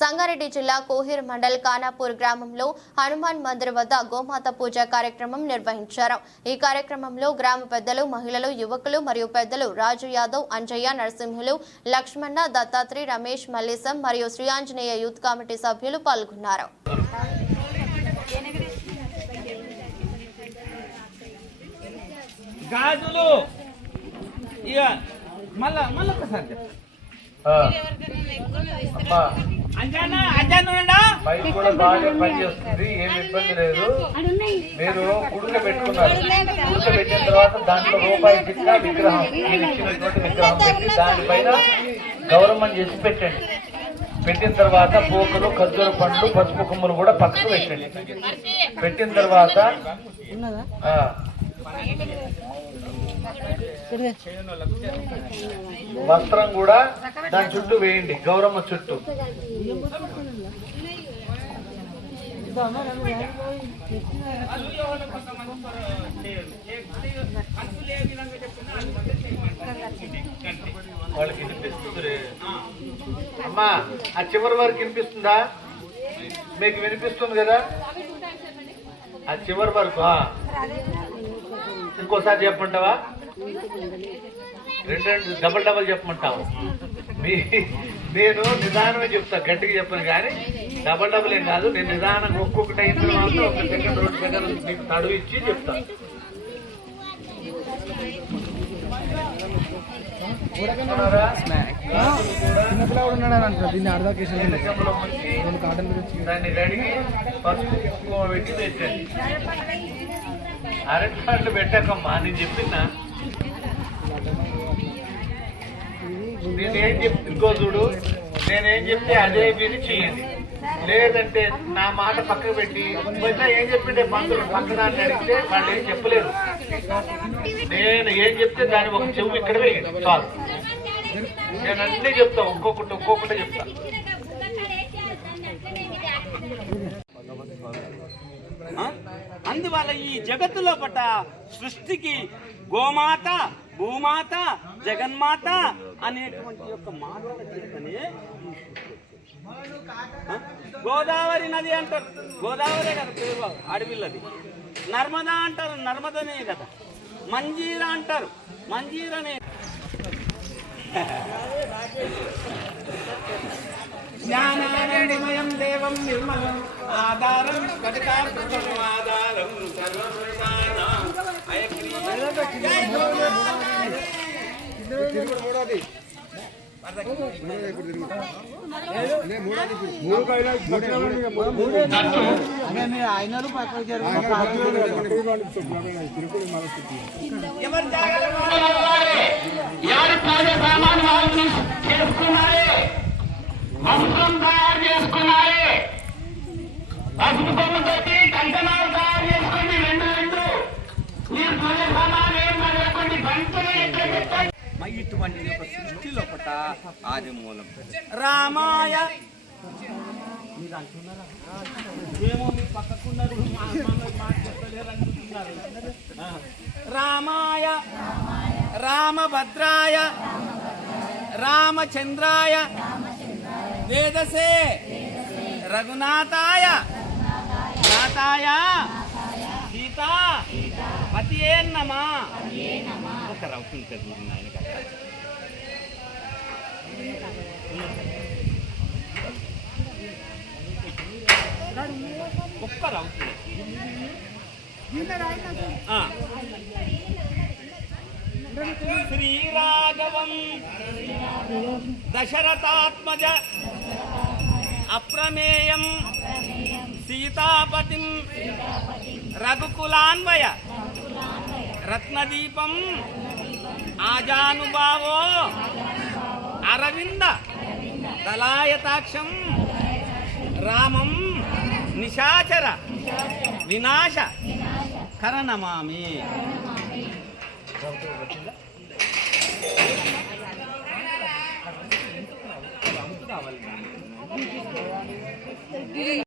సంగారెడ్డి జిల్లా కోహిర్ మండల్ ఖానాపూర్ గ్రామంలో హనుమాన్ మందిర్ వద్ద గోమాత పూజ కార్యక్రమం నిర్వహించారు. ఈ కార్యక్రమంలో గ్రామ పెద్దలు మహిళలు యువకులు మరియు పెద్దలు రాజు యాదవ్ అంజయ్య నరసింహులు లక్ష్మణ దత్తాత్రి రమేష్ మల్లేశం మరియు శ్రీ ఆంజనేయ యూత్ కమిటీ సభ్యులు పాల్గొన్నారు. గాజులు. మళ్ళా మళ్ళీ బైక్ కూడా బాగా పనిచేస్తుంది ఏం ఇబ్బంది లేదు. మీరు గుడిలో పెట్టుకున్నారు. గుడిలో పెట్టిన తర్వాత దాంట్లో రూపాయి గిట్ల విగ్రహం మీరు ఇచ్చినటువంటి విగ్రహం పెట్టి దానిపైన గౌరవం చేసి పెట్టండి. పెట్టిన తర్వాత పోకలు ఖర్జూర పండ్లు పసుపు కొమ్ములు కూడా పక్కకు పెట్టండి. పెట్టిన తర్వాత ఆ, వస్త్రం కూడా దాని చుట్టూ వేయండి గౌరమ్మ చుట్టూ. వాళ్ళకి వినిపిస్తుంది అమ్మా ఆ చివరి వరకు వినిపిస్తుందా? మీకు వినిపిస్తుంది కదా? ఆ చివరి వరకు ఇంకోసారి చెప్పమంటావా? రెండు రెండు డబల్ డబల్ చెప్పమంటావు. మీ నేను నిదానమే చెప్తా గట్టిగా చెప్పను కానీ డబల్ డబల్ ఏం కాదు నేను నిదానంగా ఒక్కొక్కటి అయిన తర్వాత ఒక సెకండ్ రెండు సెకండ్ మీకు తడువు ఇచ్చి చెప్తా. చిన్నపిల్లవాడు ఉన్నాడు దీన్ని కాటన్ గురించి దాన్ని కడిగి పసుపు పెట్టి పెట్టండి అరటి పండ్లు పెట్టకమ్మా నేను చెప్పినా. నేనేం చెప్ ఇంకో చూడు నేనేం చెప్తే అదే మీరు చేయండి. లేదంటే నా మాట పక్కకు పెట్టి కొంచెం ఏం చెప్పిండే మంత్రులు పక్కన అడిగితే వాళ్ళు ఏం చెప్పలేరు. నేను ఏం చెప్తే దాని ఒక చెవు ఇక్కడ వేయండి చాలు. నేను అన్నీ చెప్తా ఒక్కొక్కటి ఒక్కొక్కటి చెప్తా. అందువల్ల ఈ జగత్తులో పట్ట సృష్టికి గోమాత భూమాత జగన్మాత అనేటువంటి యొక్క మాటల చేతనే? గోదావరి నది అంటారు. గోదావరే కదా పేరు అడవిల్లది. నర్మదా అంటారు నర్మదనే కదా. మంజీరా అంటారు. మంజీరనే. జ్ఞానానందమయం దేవం నిర్మలం ఆధారం కటకార్థం ఆధారం సర్వప్రధానం ఆయనలు పక్కన ఎవరి జాగ్రత్త తయారు చేసుకున్నారే పసుపు కంకణాలు తయారు చేసుకోండి రెండు రెండు మీరు పూజ ఏం బంతులు ఎట్లా ఇటువంటి ఒక సృష్టి లోపట ఆది మూలం. రామాయ. మీరు అంటున్నారా ఏమో పక్కకున్నారు. రామాయ. రామభద్రాయ. రామచంద్రాయ. వేదసే. రఘునాథాయ. నాథాయ. సీతా పతియే నమా అవుతుంది కదా నాయన గారు. ఒక్క రవుతుంది శ్రీరాఘవం దశరథాత్మజ అప్రమేయం సీతాపతిం రఘుకులాన్వయ రత్నదీపం ఆజానుభావో అరవింద దళాయతాక్షం రామం నిశాచర వినాశ కరణమామి.